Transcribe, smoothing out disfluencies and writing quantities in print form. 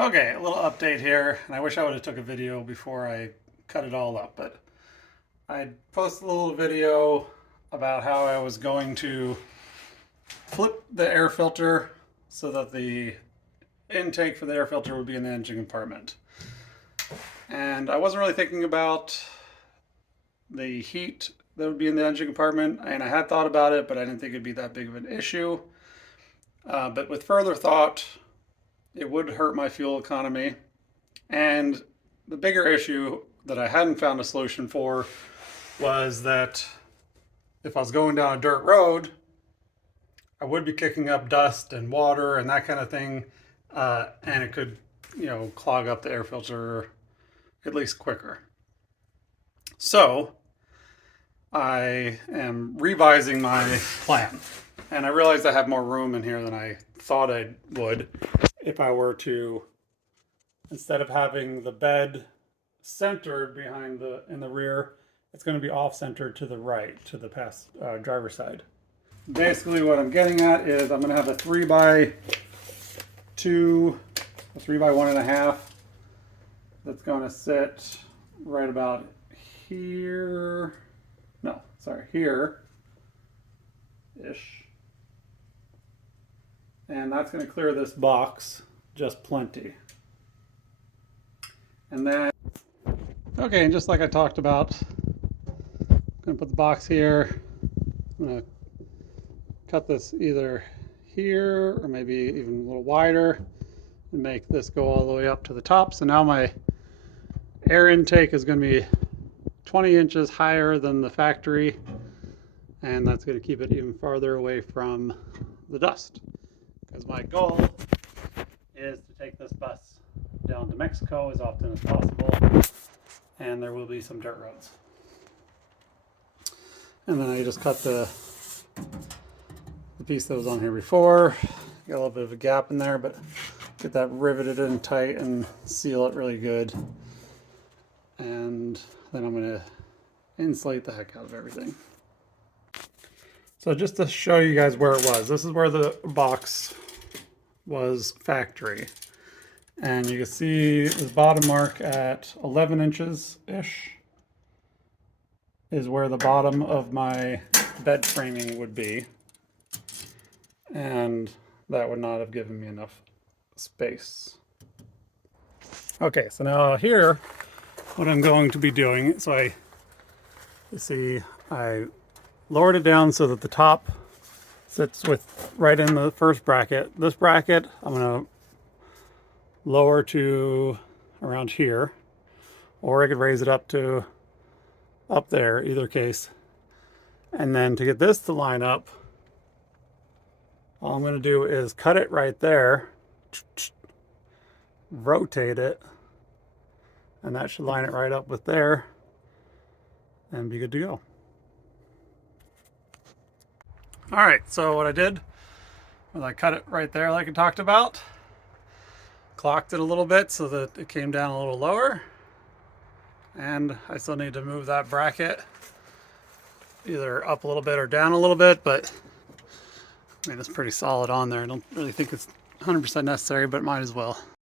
Okay, a little update here, and I wish I would have took a video before I cut it all up, but I posted a little video about how I was going to flip the air filter so that the intake for the air filter would be in the engine compartment. And I wasn't really thinking about the heat that would be in the engine compartment, and I had thought about it, but I didn't think it'd be that big of an issue. But with further thought, it would hurt my fuel economy. And the bigger issue that I hadn't found a solution for was that if I was going down a dirt road, I would be kicking up dust and water and that kind of thing. And it could, clog up the air filter at least quicker. So I am revising my plan. And I realized I have more room in here than I thought I would if I were to, instead of having the bed centered behind in the rear, it's going to be off-centered to the right, to the driver's side. Basically what I'm getting at is I'm going to have a 3x2, a 3x1.5 that's going to sit right about here. No, sorry, here-ish. And that's going to clear this box just plenty. And then, okay, and just like I talked about, I'm going to put the box here. I'm going to cut this either here or maybe even a little wider and make this go all the way up to the top. So now my air intake is going to be 20 inches higher than the factory, and that's going to keep it even farther away from the dust. Because my goal is to take this bus down to Mexico as often as possible, and there will be some dirt roads. And then I just cut the piece that was on here before. Got a little bit of a gap in there, but get that riveted in tight and seal it really good. And then I'm going to insulate the heck out of everything. So just to show you guys where it was, this is where the box was factory. And you can see the bottom mark at 11 inches-ish is where the bottom of my bed framing would be. And that would not have given me enough space. Okay, so now here, what I'm going to be doing, you see I lowered it down so that the top sits right in the first bracket. This bracket I'm going to lower to around here, or I could raise it up to up there, either case. And then to get this to line up, all I'm going to do is cut it right there, rotate it, and that should line it right up with there and be good to go. All right, so what I did was I cut it right there like I talked about, clocked it a little bit so that it came down a little lower, and I still need to move that bracket either up a little bit or down a little bit, but I mean, it's pretty solid on there. I don't really think it's 100% necessary, but might as well.